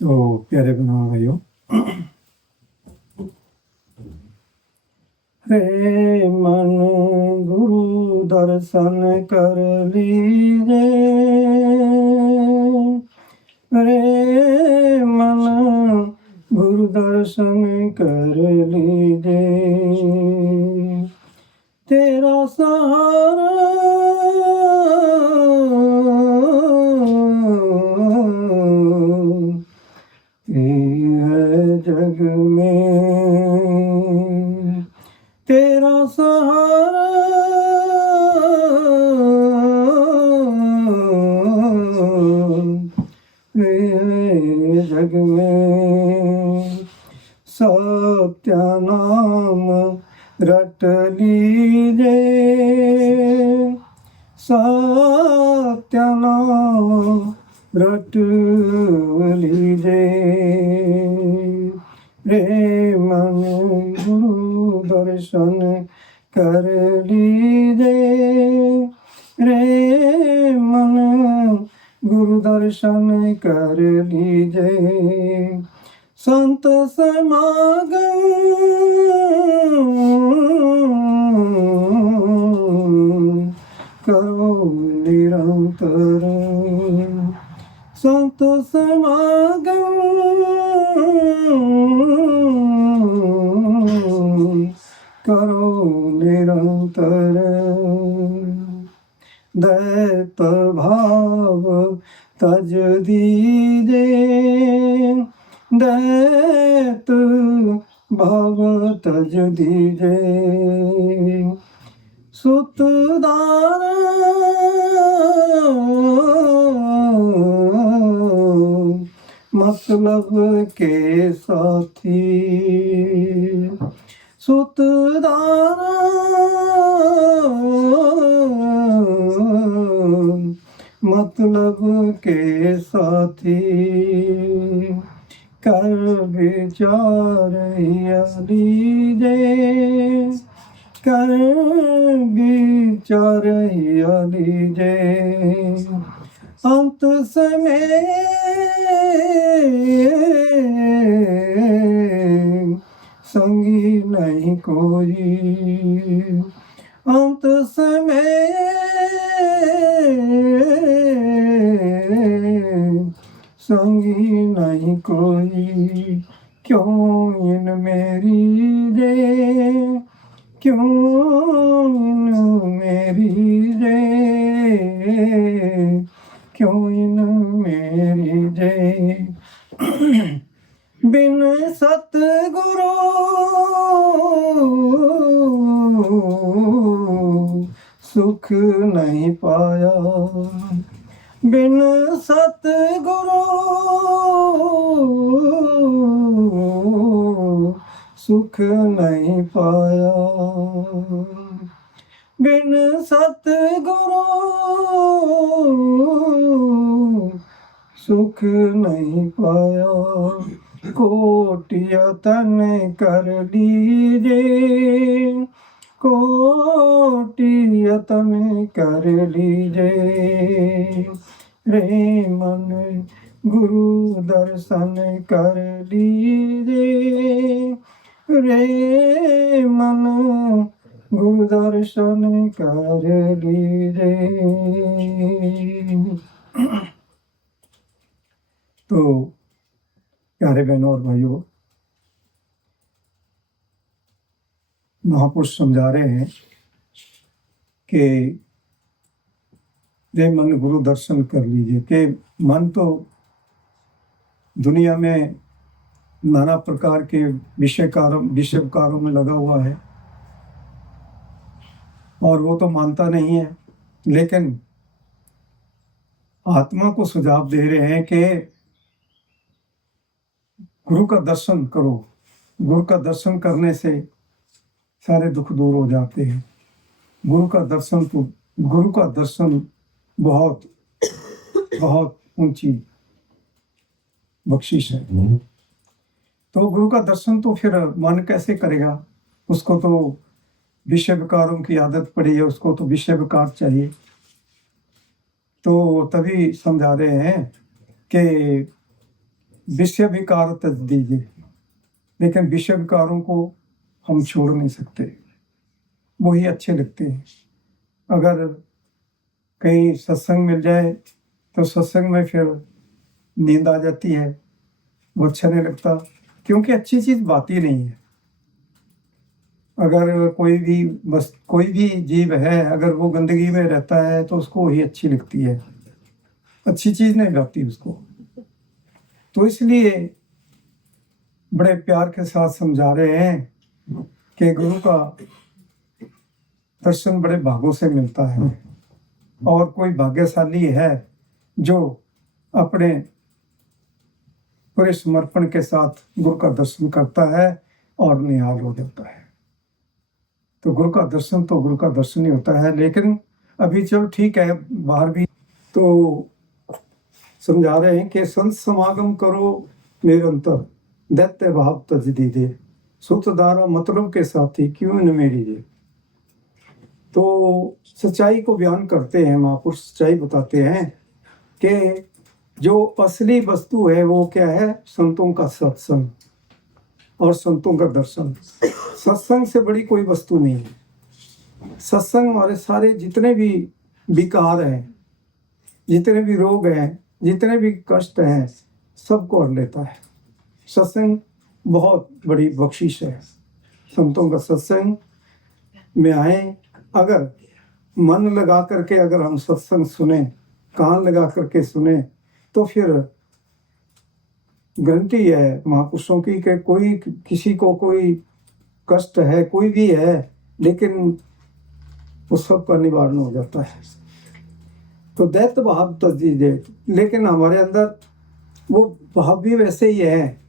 तो प्यारे बहनों और भाइयों, रे मन गुरु दर्शन कर लीजे, रे मन गुरु दर्शन कर लीजे, तेरा सहारा है जग में, तेरा सहारा है जग में, सत्य नाम रट लीजे, सत्य नाम रट लीजे, रे मन गुरु दर्शन कर लीजे, रे मन गुरु दर्शन कर लीजे, संत समागम करो निरंतर, संत समागम करो निरंतर, दैत भाव तज दीजे, दैत भाव तज दीजे, सुतदार मतलब के साथी, सुतदार मतलब के साथी, कर विचार लीजे, कर विचार लीजे, अंत समय संगी नहीं कोई, अंत समय संगी नहीं कोई, क्यों इन मेरी रे, क्यों इन मेरी रे, क्यों इन मेरी रे, बिन सतगुरु सुख नहीं पाया, बिन सतगुरु सुख नहीं पाया, बिन सतगुरु सुख नहीं पाया, कोटि यतन कर लीजे, कोटि यतन कर लीजे, रे मन गुरु दर्शन कर लीजे, रे मन गुरु दर्शन कर लीजे। तो प्यारे बहनों और भाइयों, महापुरुष समझा रहे हैं कि रे मन गुरु दर्शन कर लीजिए, कि मन तो दुनिया में नाना प्रकार के विषयकारों में लगा हुआ है और वो तो मानता नहीं है, लेकिन आत्मा को सुझाव दे रहे हैं कि गुरु का दर्शन करो, गुरु का दर्शन करने से सारे दुख दूर हो जाते हैं। गुरु का दर्शन बहुत बहुत ऊंची बख्शिश है। तो गुरु का दर्शन तो फिर मन कैसे करेगा? उसको तो विषय विकारों की आदत पड़ी है, उसको तो विषय विकार चाहिए। तो तभी समझा रहे हैं कि विषय विकार त्यज दीजिए, लेकिन विषय विकारों को हम छोड़ नहीं सकते, वही अच्छे लगते हैं। अगर कहीं सत्संग मिल जाए तो सत्संग में फिर नींद आ जाती है, वो अच्छा नहीं लगता, क्योंकि अच्छी चीज बात ही नहीं है। अगर कोई भी जीव है, अगर वो गंदगी में रहता है तो उसको वही अच्छी लगती है, अच्छी चीज नहीं लगती उसको। तो इसलिए बड़े प्यार के साथ समझा रहे हैं कि गुरु का दर्शन बड़े भागों से मिलता है, और कोई भाग्यशाली है जो अपने पूरे समर्पण के साथ गुरु का दर्शन करता है और निहाल हो जाता है। तो गुरु का दर्शन ही होता है। लेकिन अभी चलो ठीक है, बाहर भी तो समझा रहे हैं कि संत समागम करो निरंतर, दैत्य भाव तज दीजिए, सूत्रधारा मतलब के साथी क्यों न मेरी जे। तो सच्चाई को बयान करते हैं महापुरुष, सच्चाई बताते हैं कि जो असली वस्तु है वो क्या है, संतों का सत्संग और संतों का दर्शन। सत्संग से बड़ी कोई वस्तु नहीं है। सत्संग हमारे सारे जितने भी विकार हैं, जितने भी रोग हैं, जितने भी कष्ट हैं, सबको हर लेता है। सत्संग बहुत बड़ी बख्शिश है। संतों का सत्संग में आए, अगर मन लगा करके अगर हम सत्संग सुने, कान लगा करके सुने, तो फिर गारंटी है महापुरुषों की कि कोई किसी को कोई कष्ट है, कोई भी है, लेकिन उस सब का निवारण हो जाता है। तो दैत्य भाव तजदीद है, लेकिन हमारे अंदर वो भाव भी वैसे ही है,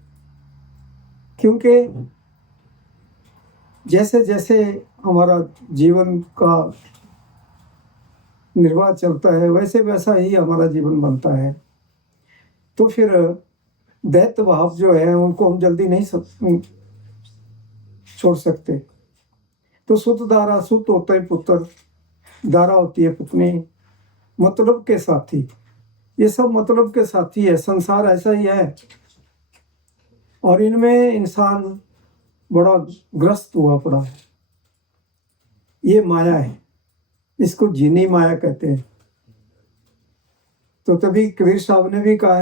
क्योंकि जैसे जैसे हमारा जीवन का निर्वाह चलता है, वैसे वैसा ही हमारा जीवन बनता है। तो फिर दैत्य भाव जो है उनको हम जल्दी नहीं छोड़ सकते। तो सुत धारा, सुत होता है पुत्र, धारा होती है पत्नी, मतलब के साथी, ये सब मतलब के साथी है। संसार ऐसा ही है, और इनमें इंसान बड़ा ग्रस्त हुआ पड़ा है। ये माया है, इसको जीनी माया कहते हैं। तो तभी कबीर साहब ने भी कहा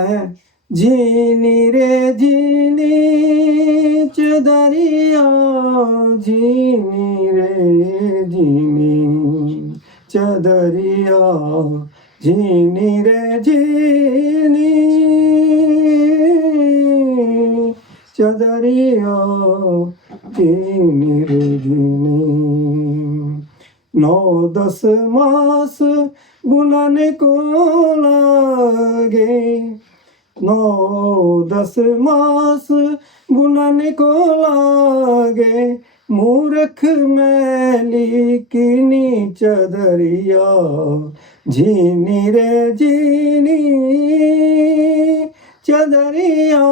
है, जीनी रे जीनी चदरिया, जीनी रे जीनी चदरिया, जीनी रे जीनी चदरिया, जीनी रे जीनी। 9-10 मास बुलाने को लागे, 9-10 मास बुलाने को लागे, मूर्ख मैली किनी चदरिया, जीनी रे जीनी चदरिया,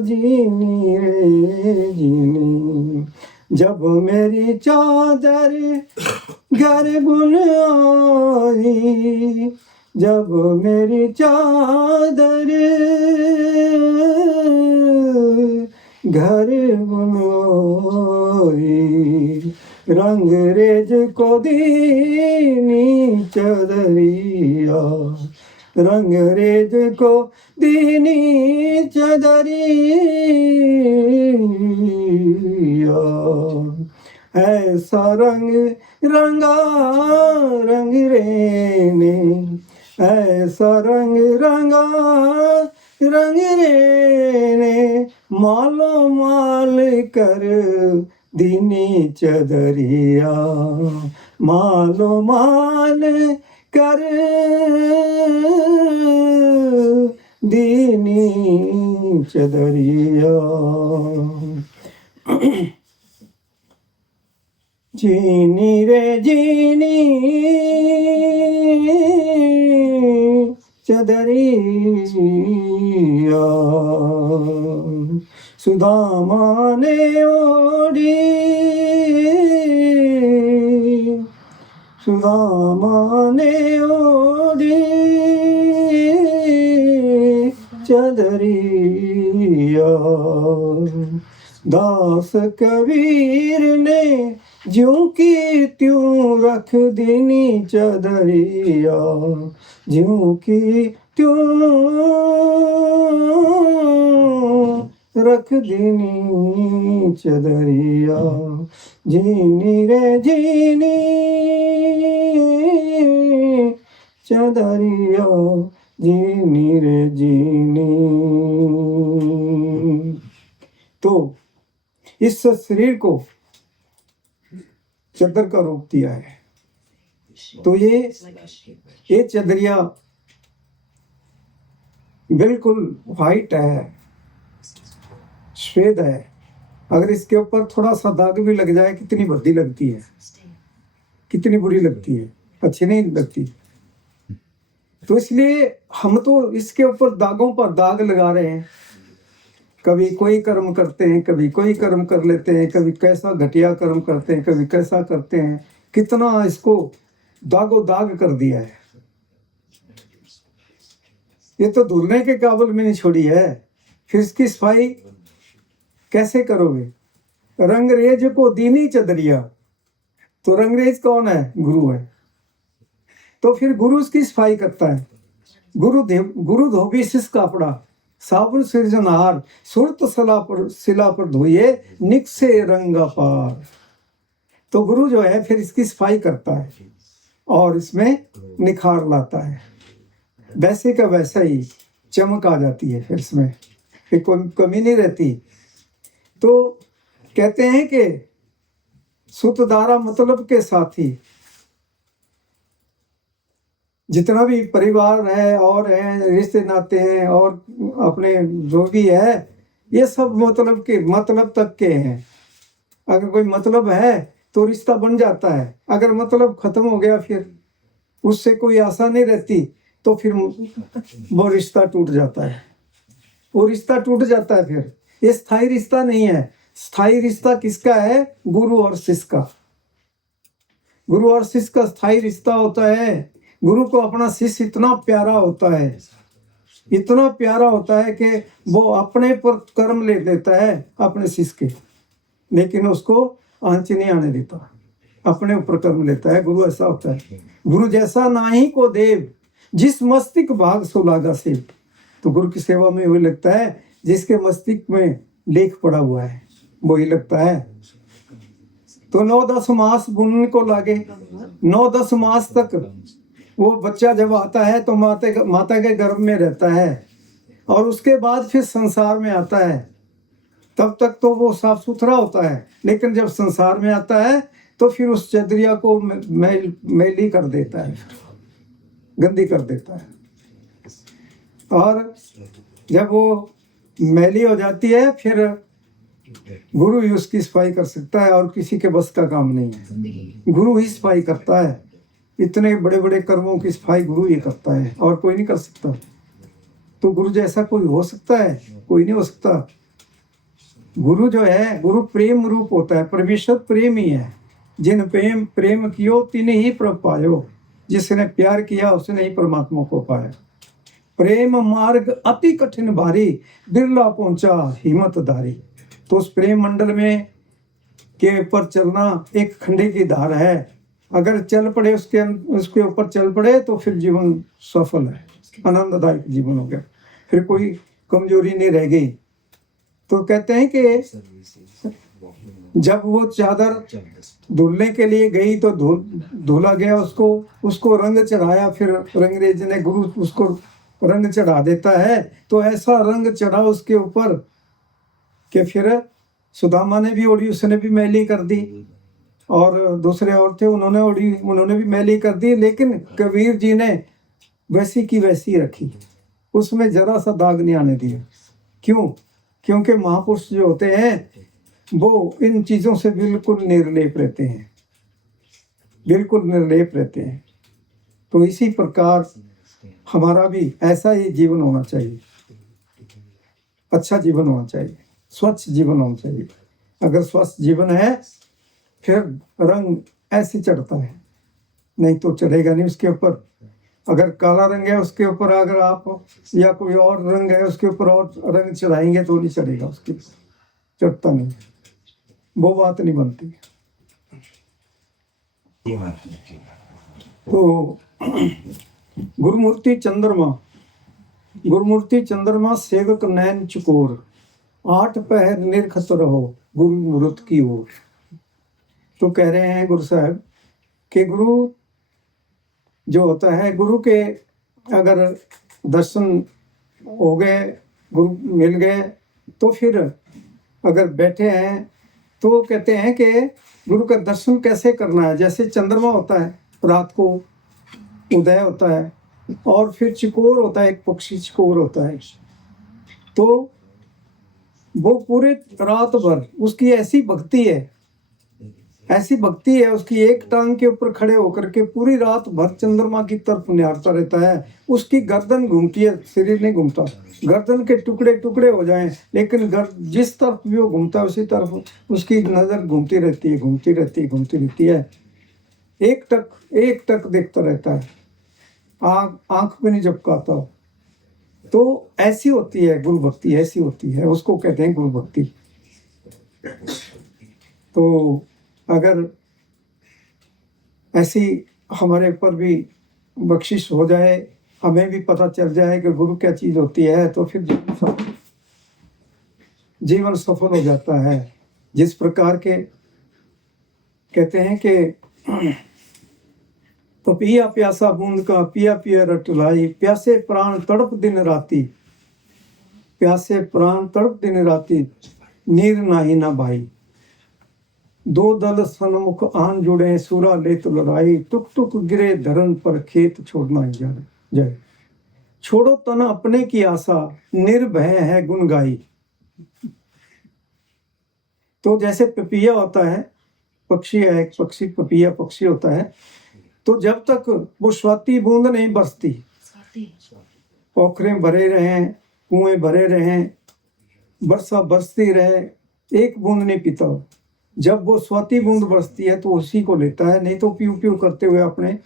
जीनी रे जीनी। जब मेरी चादर घर बुन आई, जब मेरी चादर घर बुन आई, रंग रेज को दीनी चदरिया, रंग रेज को दीनी चदरिया, ऐसा रंग रंगा रंग रे ने, ऐसा रंग रंगा रंग रे ने, मालो माल कर दीनी चदरिया, मालो माल कर दीनी चदरिया। जीनी रे जीनी चदरिया, सुदामा ने ओढ़ी, सुदामा ने ओढ़ी चदरिया। दास कबीर ने ज्यों की त्यों रख देनी चदरिया, ज्यों की त्यों रख देनी चदरिया। जीनी रे जीनी चदरिया, जीनी रे जीनी। तो इस शरीर को चद्दर का रूप दिया है। तो ये चदरिया बिल्कुल व्हाइट है, श्वेत है। अगर इसके ऊपर थोड़ा सा दाग भी लग जाए कितनी भद्दी लगती है, कितनी बुरी लगती है, अच्छी नहीं लगती। तो इसलिए हम तो इसके ऊपर दागों पर दाग लगा रहे हैं। कभी कोई कर्म करते हैं, कभी कोई कर्म कर लेते हैं, कभी कैसा घटिया कर्म करते हैं, कभी कैसा करते हैं। कितना इसको दागो दाग कर दिया है। ये तो धुलने के काबिल में नहीं छोड़ी है, फिर इसकी सफाई कैसे करोगे? रंगरेज को दीनी चदरिया। तो रंगरेज कौन है? गुरु है। तो फिर गुरु उसकी सफाई करता है। गुरु धोबी शिष कापड़ा, साबुन सृजनहार, सुरत शिला पर धोइए, निकसे रंगा पार। तो गुरु जो है फिर इसकी सफाई करता है और इसमें निखार लाता है। वैसे का वैसा ही चमक आ जाती है, फिर इसमें फिर कोई कमी नहीं रहती। तो कहते हैं कि सुतदारा मतलब के साथी, जितना भी परिवार है और है, रिश्ते नाते हैं और अपने जो भी है, ये सब मतलब तक के हैं। अगर कोई मतलब है तो रिश्ता बन जाता है, अगर मतलब खत्म हो गया फिर उससे कोई आशा नहीं रहती, तो फिर वो रिश्ता टूट जाता है। वो रिश्ता टूट जाता है। फिर ये स्थायी रिश्ता नहीं है। स्थायी रिश्ता किसका है? गुरु और शिष्य का। गुरु और शिष्य का स्थायी रिश्ता होता है। गुरु को अपना शिष्य इतना प्यारा होता है, इतना प्यारा होता है कि वो अपने पर कर्म ले लेता है अपने शिष्य के, लेकिन उसको आंच नहीं आने देता, अपने ऊपर कर्म लेता है। गुरु ऐसा होता है। गुरु जैसा नाही को देव, जिस मस्तिष्क भाग सुलागा से। तो गुरु की सेवा में वही लगता है जिसके मस्तिष्क में लेख पड़ा हुआ है, वही लगता है। तो 9-10 मास बुनने को लागे। 9-10 मास तक वो बच्चा जब आता है तो माता के गर्भ में रहता है, और उसके बाद फिर संसार में आता है। तब तक तो वो साफ सुथरा होता है, लेकिन जब संसार में आता है तो फिर उस चदरिया को मैली कर देता है, गंदी कर देता है। और जब वो मैली हो जाती है फिर गुरु ही उसकी सफाई कर सकता है, और किसी के बस का काम नहीं है। गुरु ही सफाई करता है। इतने बड़े बड़े कर्मों की सफाई गुरु ही करता है, और कोई नहीं कर सकता। तो गुरु जैसा कोई हो सकता है? कोई नहीं हो सकता। गुरु जो है, गुरु प्रेम रूप होता है। परमेश्वर प्रेम ही है। जिन प्रेम कियो तिने ही प्रभ पायो। जिसने प्यार किया उसने ही परमात्मा को पाया। प्रेम मार्ग अति कठिन भारी, बिरला पहुंचा हिम्मतधारी। तो उस प्रेम मंडल में के ऊपर चलना एक खंडे की धार है। अगर चल पड़े उसके ऊपर चल पड़े तो फिर जीवन सफल है, आनंददायक जीवन हो गया, फिर कोई कमजोरी नहीं रह गई। तो कहते हैं कि जब वो चादर धुलने के लिए गई तो धुला गया, उसको रंग चढ़ाया। फिर रंगरेज ने, गुरु उसको रंग चढ़ा देता है। तो ऐसा रंग चढ़ा उसके ऊपर कि फिर सुदामा ने भी ओढ़ी, उसने भी मैली कर दी, और दूसरे और थे उन्होंने ओढ़ी, उन्होंने भी मैली कर दी। लेकिन कबीर जी ने वैसी की वैसी रखी, उसमें जरा सा दाग नहीं आने दिया। क्यों? क्योंकि महापुरुष जो होते हैं वो इन चीज़ों से बिल्कुल निर्लेप रहते हैं, बिल्कुल निर्लेप रहते हैं। तो इसी प्रकार हमारा भी ऐसा ही जीवन होना चाहिए, अच्छा जीवन होना चाहिए, स्वच्छ जीवन होना चाहिए। अगर स्वच्छ जीवन है फिर रंग ऐसे चढ़ता है, नहीं तो चढ़ेगा नहीं उसके ऊपर। अगर काला रंग है उसके ऊपर अगर आप या कोई और रंग है उसके ऊपर और रंग चढ़ाएंगे तो नहीं चढ़ेगा, उसके चढ़ता नहीं, वो बात नहीं बनती। तो गुरुमूर्ति चंद्रमा, गुरुमूर्ति चंद्रमा सेवक नैन चकोर, 8 पहर निरखत रहो गुरु मूर्त की ओर। तो कह रहे हैं गुरु साहब कि गुरु जो होता है, गुरु के अगर दर्शन हो गए, गुरु मिल गए, तो फिर अगर बैठे हैं तो कहते हैं कि गुरु का दर्शन कैसे करना है। जैसे चंद्रमा होता है, रात को उदय होता है, और फिर चिकोर होता है, एक पक्षी चिकोर होता है, तो वो पूरे रात भर उसकी ऐसी भक्ति है, ऐसी भक्ति है उसकी, एक टांग के ऊपर खड़े होकर के पूरी रात भर चंद्रमा की तरफ निहारता रहता है। उसकी गर्दन घूमती है, शरीर नहीं घूमता, गर्दन के टुकड़े टुकड़े हो जाएं, लेकिन जिस तरफ भी वो घूमता है उसी तरफ उसकी नजर घूमती रहती है, घूमती रहती है, घूमती रहती है। एक टक देखता रहता है, आंख भी नहीं झपकाता। तो ऐसी होती है गुरु भक्ति, ऐसी होती है, उसको कहते हैं गुरु भक्ति। तो अगर ऐसी हमारे ऊपर भी बख्शिश हो जाए, हमें भी पता चल जाए कि गुरु क्या चीज होती है, तो फिर जीवन सफल हो जाता है। जिस प्रकार के कहते हैं कि तो पिया प्यासा बूंद का पिया पिया रट लाई, प्यासे प्राण तड़प दिन राती, प्यासे प्राण तड़प दिन राती, नीर नाही ना भाई। 2 दल सन्मुख आन जुड़े, सूरा लेत लड़ाई, टुक टुक गिरे धरन पर खेत छोड़ना ही जाए। छोड़ो तन अपने की आशा, निर्भय है गुण गाई। तो जैसे पपिया होता है, पक्षी है, एक पक्षी पपिया पक्षी होता है, तो जब तक वो स्वाति बूंद नहीं बरसती, पोखरे भरे रहें, कुएं भरे रहें, वर्षा बरसती रहे, एक बूंद नहीं पीता। जब वो स्वाति बूंद बरसती है तो उसी को लेता है, नहीं तो प्यू प्यू करते हुए अपने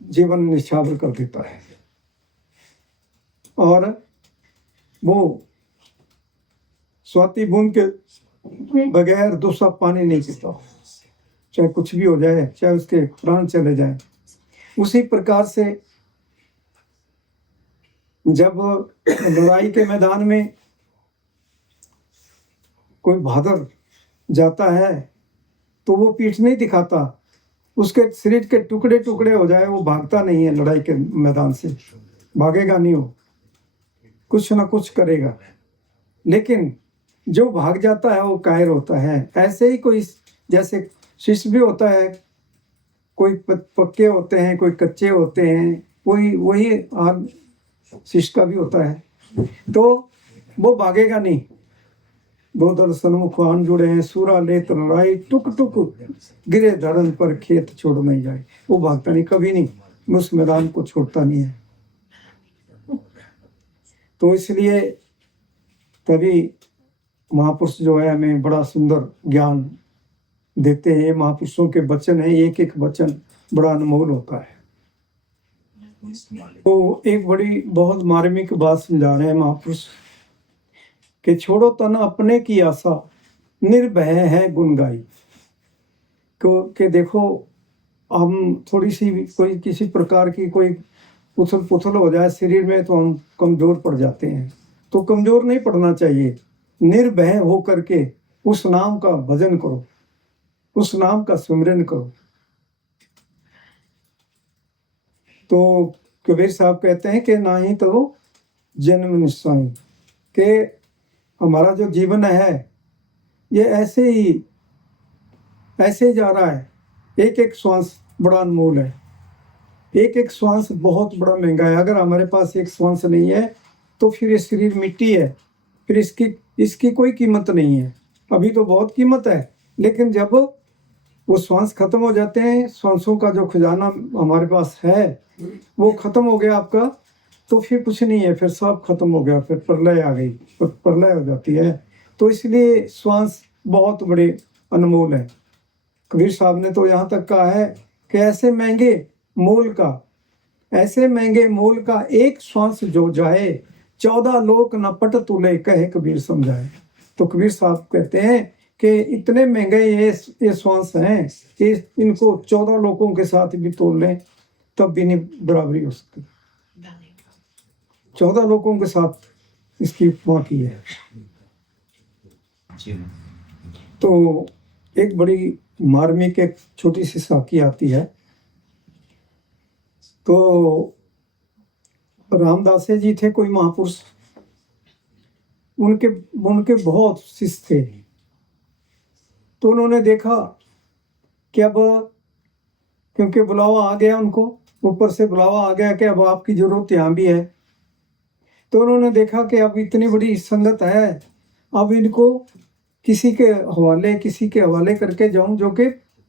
जीवन निछावर कर देता है। और वो स्वाति बूंद के बगैर दूसरा पानी नहीं पीता, चाहे कुछ भी हो जाए, चाहे उसके प्राण चले जाए। उसी प्रकार से जब लड़ाई के मैदान में कोई बहादुर जाता है तो वो पीठ नहीं दिखाता, उसके शरीर के टुकड़े टुकड़े हो जाए, वो भागता नहीं है लड़ाई के मैदान से, भागेगा नहीं, वो कुछ ना कुछ करेगा। लेकिन जो भाग जाता है वो कायर होता है। ऐसे ही कोई जैसे शिष्य भी होता है, कोई पक्के होते हैं, कोई कच्चे होते हैं, कोई वही हाल शिष्य का भी होता है, तो वो भागेगा नहीं। 2 दल सन्मुख आन जुड़े हैं, सूरा लेत लड़ाई, टुक टुक गिरे धरन पर खेत छोड़ नहीं जाए। वो भागता नहीं, कभी नहीं, उस मैदान को छोड़ता नहीं है। तो इसलिए तभी महापुरुष जो है हमें बड़ा सुंदर ज्ञान देते हैं। महापुरुषों के वचन है, एक एक वचन बड़ा अनमोल होता है। तो एक बड़ी बहुत मार्मिक बात समझा रहे हैं महापुरुष कि छोड़ो तन अपने की आशा, निर्भय है गुण गाई। कि देखो हम थोड़ी सी कोई किसी प्रकार की कोई उथल पुथल हो जाए शरीर में तो हम कमजोर पड़ जाते हैं, तो कमजोर नहीं पड़ना चाहिए। निर्भय हो करके उस नाम का भजन करो, उस नाम का सुमिरन करो। तो कबीर साहब कहते हैं कि ना ही तो जन्म निश्चय, कि हमारा जो जीवन है ये ऐसे ही जा रहा है। एक एक श्वास बड़ा अनमोल है, एक एक श्वास बहुत बड़ा महंगा है। अगर हमारे पास एक श्वास नहीं है तो फिर ये शरीर मिट्टी है, फिर इसकी कोई कीमत नहीं है। अभी तो बहुत कीमत है, लेकिन जब वो श्वास खत्म हो जाते हैं, श्वासों का जो खजाना हमारे पास है वो खत्म हो गया आपका, तो फिर कुछ नहीं है, फिर सब खत्म हो गया, फिर प्रलय आ गई, प्रलय हो जाती है। तो इसलिए श्वास बहुत बड़े अनमोल है। कबीर साहब ने तो यहाँ तक कहा है कि ऐसे महंगे मोल का, ऐसे महंगे मोल का एक श्वास जो जाए, 14 लोक न पट तुले, कहे कबीर समझाए। तो कबीर साहब कहते हैं कि इतने महंगे ये श्वास हैं कि इनको 14 लोगों के साथ भी तोल लें तब भी नहीं बराबरी हो सकती। 14 लोगों के साथ इसकी उपमा की है। तो एक बड़ी मार्मिक एक छोटी सी साखी आती है। तो रामदास जी थे कोई महापुरुष, उनके उनके बहुत शिष्य थे। तो उन्होंने देखा कि अब क्योंकि बुलावा आ गया, उनको ऊपर से बुलावा आ गया कि अब आपकी जरूरत यहाँ भी है। तो उन्होंने देखा कि अब इतनी बड़ी संगत है, अब इनको किसी के हवाले करके जाऊं जो कि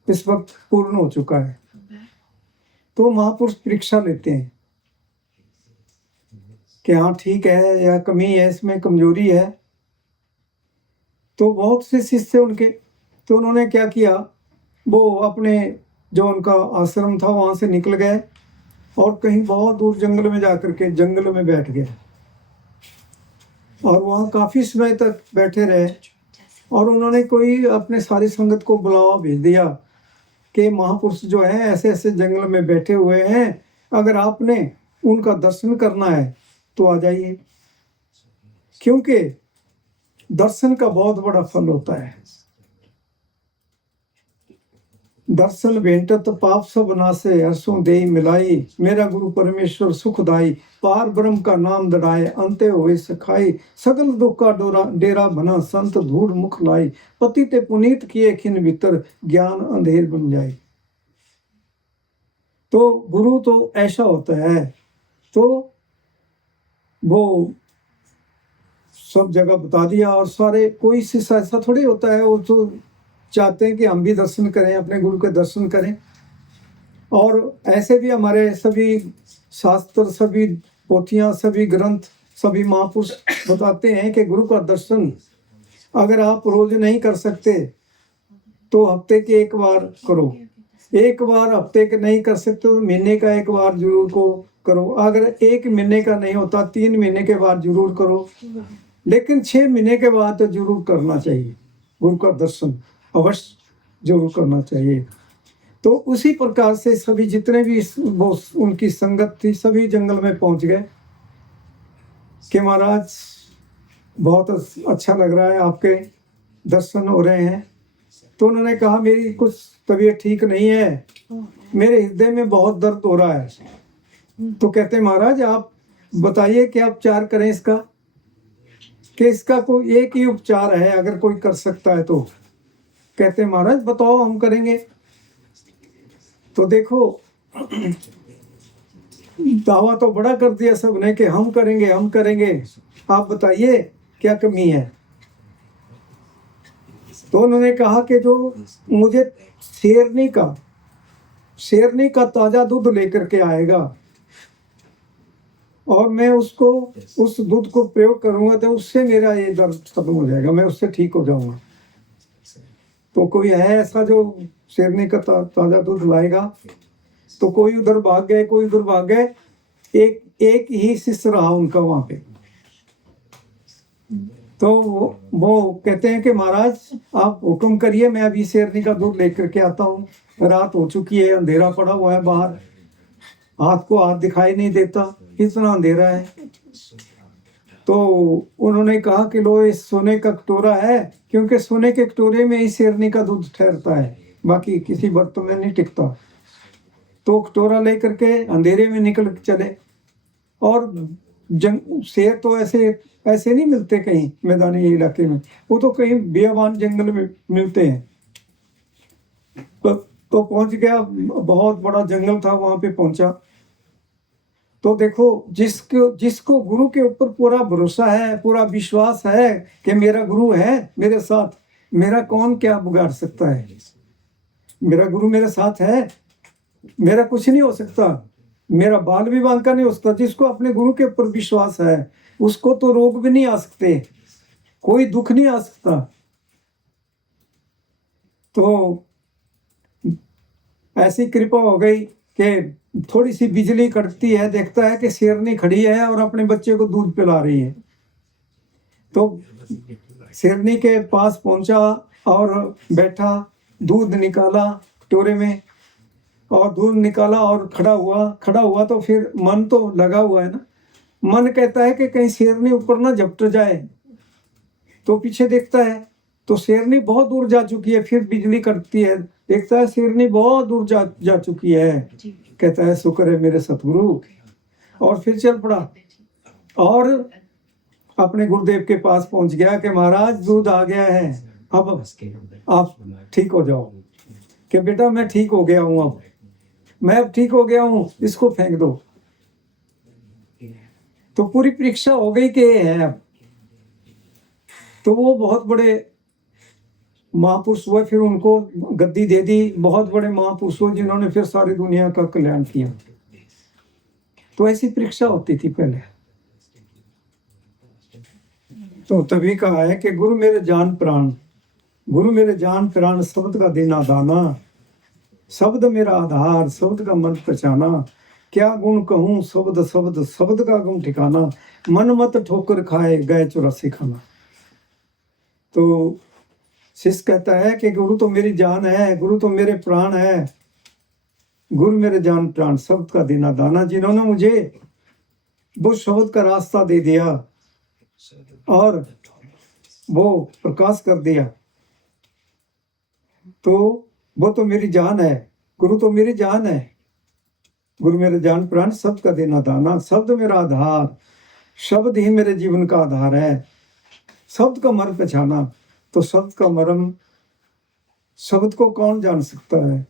इस वक्त पूर्ण हो चुका है। तो महापुरुष परीक्षा लेते हैं कि हाँ ठीक है या कमी है, इसमें कमजोरी है। तो बहुत से शिष्य उनके, तो उन्होंने क्या किया, वो अपने जो उनका आश्रम था वहां से निकल गए और कहीं बहुत दूर जंगल में जाकर के जंगल में बैठ गए और वहाँ काफी समय तक बैठे रहे। और उन्होंने कोई अपने सारी संगत को बुलावा भेज दिया कि महापुरुष जो है ऐसे ऐसे जंगल में बैठे हुए हैं, अगर आपने उनका दर्शन करना है तो आ जाइए, क्योंकि दर्शन का बहुत बड़ा फल होता है। दर्शन भेंटत पाप सब नासे, हर्षों देई मिलाई, मेरा गुरु परमेश्वर सुखदाई, पार ब्रह्म का नाम दड़ाए, अंते होए सखाई, सगल दुख का डेरा बना, संत धूड़ मुख लाई, पति ते पुनीत किए खिन भीतर, ज्ञान अंधेर बन जाए। तो गुरु तो ऐसा होता है, तो वो सब जगह बता दिया। और सारे कोई शिष्य ऐसा थोड़ी होता है, वो तो चाहते हैं कि हम भी दर्शन करें, अपने गुरु के दर्शन करें। और ऐसे भी हमारे सभी शास्त्र, सभी पोथियां, सभी ग्रंथ, सभी महापुरुष बताते हैं कि गुरु का दर्शन अगर आप रोज नहीं कर सकते तो हफ्ते के एक बार करो, एक बार हफ्ते के नहीं कर सकते तो महीने का एक बार जरूर को करो, अगर एक महीने का नहीं होता 3 महीने के बाद जरूर करो, लेकिन 6 महीने के बाद तो जरूर करना चाहिए, गुरु का दर्शन अवश्य जरूर करना चाहिए। तो उसी प्रकार से सभी जितने भी वो उनकी संगत थी सभी जंगल में पहुंच गए कि महाराज बहुत अच्छा लग रहा है, आपके दर्शन हो रहे हैं। तो उन्होंने कहा मेरी कुछ तबीयत ठीक नहीं है, मेरे हृदय में बहुत दर्द हो रहा है। तो कहते महाराज आप बताइए क्या उपचार करें इसका, कि इसका कोई एक ही उपचार है अगर कोई कर सकता है तो। कहते महाराज बताओ हम करेंगे। तो देखो दावा तो बड़ा कर दिया सबने कि हम करेंगे हम करेंगे, आप बताइए क्या कमी है। तो उन्होंने कहा कि जो मुझे शेरनी का ताजा दूध लेकर के आएगा और मैं उसको उस दूध को प्रयोग करूंगा तो उससे मेरा ये दर्द खत्म हो जाएगा, मैं उससे ठीक हो जाऊंगा। तो कोई है ऐसा जो शेरनी का ताजा दूध लाएगा? तो कोई उधर भाग गए, कोई उधर भाग गए, एक ही शिष्य रहा उनका वहां पे। तो वो कहते हैं कि महाराज आप हुक्म करिए, मैं अभी शेरनी का दूध लेकर के आता हूँ। रात हो चुकी है, अंधेरा पड़ा हुआ है बाहर, हाथ को हाथ दिखाई नहीं देता, इतना अंधेरा है। तो उन्होंने कहा कि लो इस सोने का कटोरा है, क्योंकि सोने के कटोरे में ही शेरनी का दूध ठहरता है, बाकी किसी बर्तन में नहीं टिकता। तो कटोरा लेकर के अंधेरे में निकल चले। और शेर तो ऐसे नहीं मिलते कहीं मैदानी इलाके में, वो तो कहीं बेयाबान जंगल में मिलते हैं। तो पहुंच गया, बहुत बड़ा जंगल था, वहां पे पहुंचा। तो देखो जिसको गुरु के ऊपर पूरा भरोसा है, पूरा विश्वास है कि मेरा गुरु है मेरे साथ, मेरा कौन क्या बिगाड़ सकता है, मेरा गुरु मेरे साथ है, मेरा कुछ नहीं हो सकता, मेरा बाल भी बांका नहीं हो सकता। जिसको अपने गुरु के ऊपर विश्वास है उसको तो रोग भी नहीं आ सकते, कोई दुख नहीं आ सकता। तो ऐसी कृपा हो गई कि थोड़ी सी बिजली कड़कती है, देखता है कि शेरनी खड़ी है और अपने बच्चे को दूध पिला रही है। तो शेरनी के पास पहुंचा और बैठा, दूध निकाला कटोरे में और दूध निकाला और खड़ा हुआ तो फिर मन तो लगा हुआ है ना, मन कहता है कि कहीं शेरनी ऊपर ना झपट जाए। तो पीछे देखता है तो शेरनी बहुत दूर जा चुकी है। फिर बिजली कड़कती है, देखता है शेरनी बहुत दूर जा चुकी है। कहता है शुक्र है मेरे सतगुरु, और फिर चल पड़ा और अपने गुरुदेव के पास पहुंच गया कि महाराज दूध आ गया है, अब आप ठीक हो जाओ। कि बेटा मैं ठीक हो गया हूँ, अब मैं अब ठीक हो गया हूँ, इसको फेंक दो। तो पूरी परीक्षा हो गई कि ये है अब। तो वो बहुत बड़े महापुरुष हुए, फिर उनको गद्दी दे दी। बहुत बड़े महापुरुष हुए जिन्होंने फिर सारी दुनिया का कल्याण किया। तो ऐसी परीक्षा होती थी पहले। तो तभी कहा है कि गुरु मेरे जान प्राण, गुरु मेरे जान प्राण, शब्द का देना दाना, शब्द मेरा आधार, शब्द का मन पहचाना। क्या गुण कहूँ शब्द शब्द, शब्द का गुण ठिकाना, मन मत ठोकर खाए गए 84 खाना। तो शिष्य कहता है कि गुरु तो मेरी जान है, गुरु तो मेरे प्राण है, गुरु मेरे जान प्राण, शब्द का देना दाना, जिन्होंने मुझे वो शब्द का रास्ता दे दिया और वो प्रकाश कर दिया। तो वो तो मेरी जान है, गुरु तो मेरी जान है, गुरु मेरे जान प्राण, शब्द का देना दाना, शब्द मेरा आधार, शब्द ही मेरे जीवन का आधार है, शब्द का मर्म पहचाना। तो शब्द का मर्म, शब्द को कौन जान सकता है?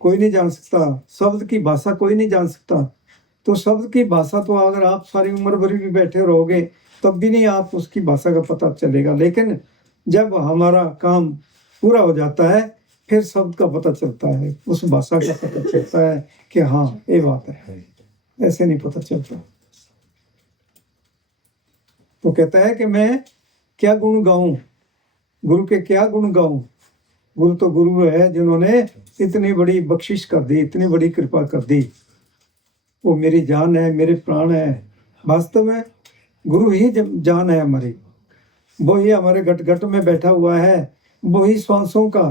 कोई नहीं जान सकता। शब्द की भाषा कोई नहीं जान सकता। तो शब्द की भाषा तो अगर आप सारी उम्र भर भी बैठे रहोगे तब भी नहीं आप उसकी भाषा का पता चलेगा। लेकिन जब हमारा काम पूरा हो जाता है फिर शब्द का पता चलता है, उस भाषा का पता चलता है कि हाँ ये बात है, ऐसे नहीं पता चलता। तो कहता है कि मैं क्या गुण गाऊं, गुरु के क्या गुण गाऊं। गुरु तो गुरु है जिन्होंने इतनी बड़ी बख्शिश कर दी, इतनी बड़ी कृपा कर दी। वो मेरी जान है, मेरे प्राण है। वास्तव में गुरु ही जान है हमारी, वो ही हमारे घट घट में बैठा हुआ है, वो ही श्वासों का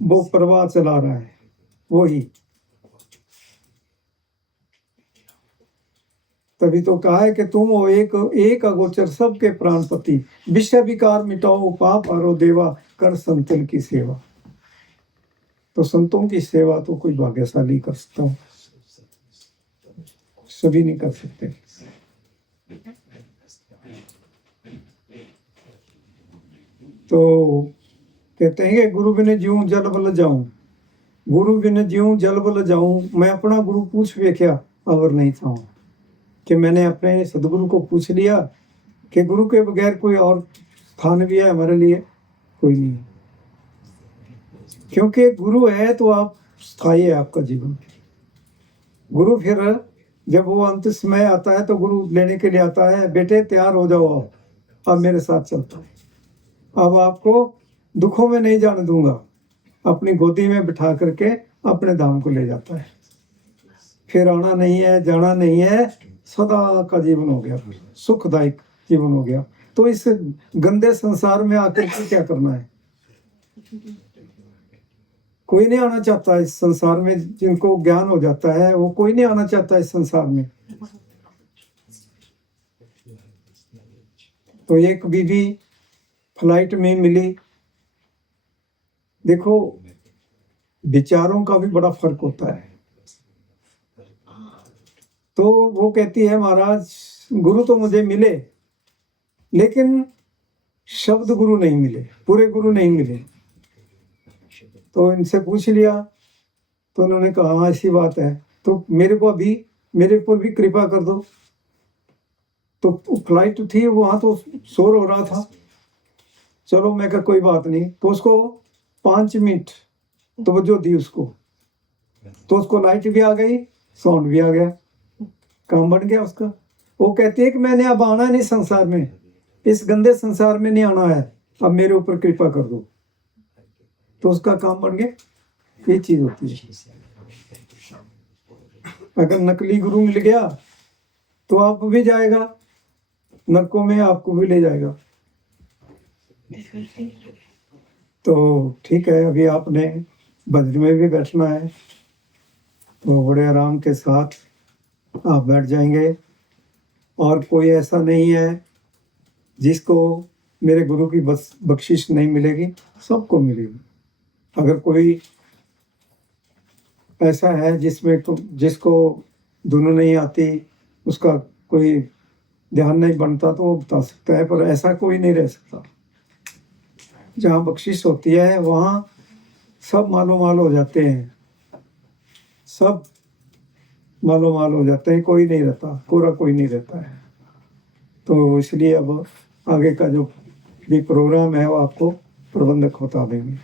वो प्रवाह चला रहा है, वो ही। तभी तो कहा है कि तुम हो एक अगोचर सबके प्राणपति, विषय विकार मिटाओ पाप हरो देवा, कर संतन की सेवा। तो संतों की सेवा तो कोई भाग्यशाली कर सकता है, सभी नहीं कर सकते। तो कहते हैं कि गुरु बिन ज्यों जल बल जाऊं, गुरु बिन ज्यों जल बल जाऊं, मैं अपना गुरु पूछ वेख्या अवर नहीं था। कि मैंने अपने सदगुरु को पूछ लिया कि गुरु के बगैर कोई और स्थान भी है हमारे लिए? कोई नहीं। क्योंकि गुरु है तो आप स्थायी है आपका जीवन। गुरु फिर जब वो अंत समय आता है तो गुरु लेने के लिए आता है, बेटे तैयार हो जाओ, अब मेरे साथ चलता है, अब आपको दुखों में नहीं जाने दूंगा, अपनी गोदी में बिठा करके अपने धाम को ले जाता है। फिर आना नहीं है, जाना नहीं है, सदा का जीवन हो गया, सुखदायक जीवन हो गया। तो इस गंदे संसार में आकर के क्या करना है? कोई नहीं आना चाहता इस संसार में। जिनको ज्ञान हो जाता है वो कोई नहीं आना चाहता इस संसार में। तो एक बीवी फ्लाइट में मिली। देखो विचारों का भी बड़ा फर्क होता है। तो वो कहती है महाराज गुरु तो मुझे मिले लेकिन शब्द गुरु नहीं मिले, पूरे गुरु नहीं मिले। तो इनसे पूछ लिया तो उन्होंने कहा हाँ ऐसी बात है, तो मेरे को अभी मेरे पर भी कृपा कर दो। तो फ्लाइट थी वहाँ तो शोर हो रहा था। चलो मैं कहा कोई बात नहीं। तो उसको 5 मिनट तवज्जो दी उसको, तो उसको लाइट भी आ गई, साउंड भी आ गया, काम बन गया उसका। वो कहती है कि मैंने अब आना नहीं संसार में, इस गंदे संसार में नहीं आना है, अब मेरे ऊपर कृपा कर दो। तो उसका काम बन गया। ये चीज होती है। अगर नकली गुरु मिल गया तो आप भी जाएगा नरकों में, आपको भी ले जाएगा। तो ठीक है, अभी आपने बद्री में भी बैठना है तो बड़े आराम के साथ आप बैठ जाएंगे। और कोई ऐसा नहीं है जिसको मेरे गुरु की बख्शिश नहीं मिलेगी, सबको मिलेगी। अगर कोई ऐसा है जिसको दोनों नहीं आती, उसका कोई ध्यान नहीं बनता, तो वो बता सकता है, पर ऐसा कोई नहीं रह सकता। जहाँ बख्शिश होती है वहाँ सब मालो माल हो जाते हैं, सब मालो माल हो जाते हैं, कोई नहीं रहता, कोरा कोई नहीं रहता है। तो इसलिए अब आगे का जो भी प्रोग्राम है वो आपको प्रबंधक बता देंगे।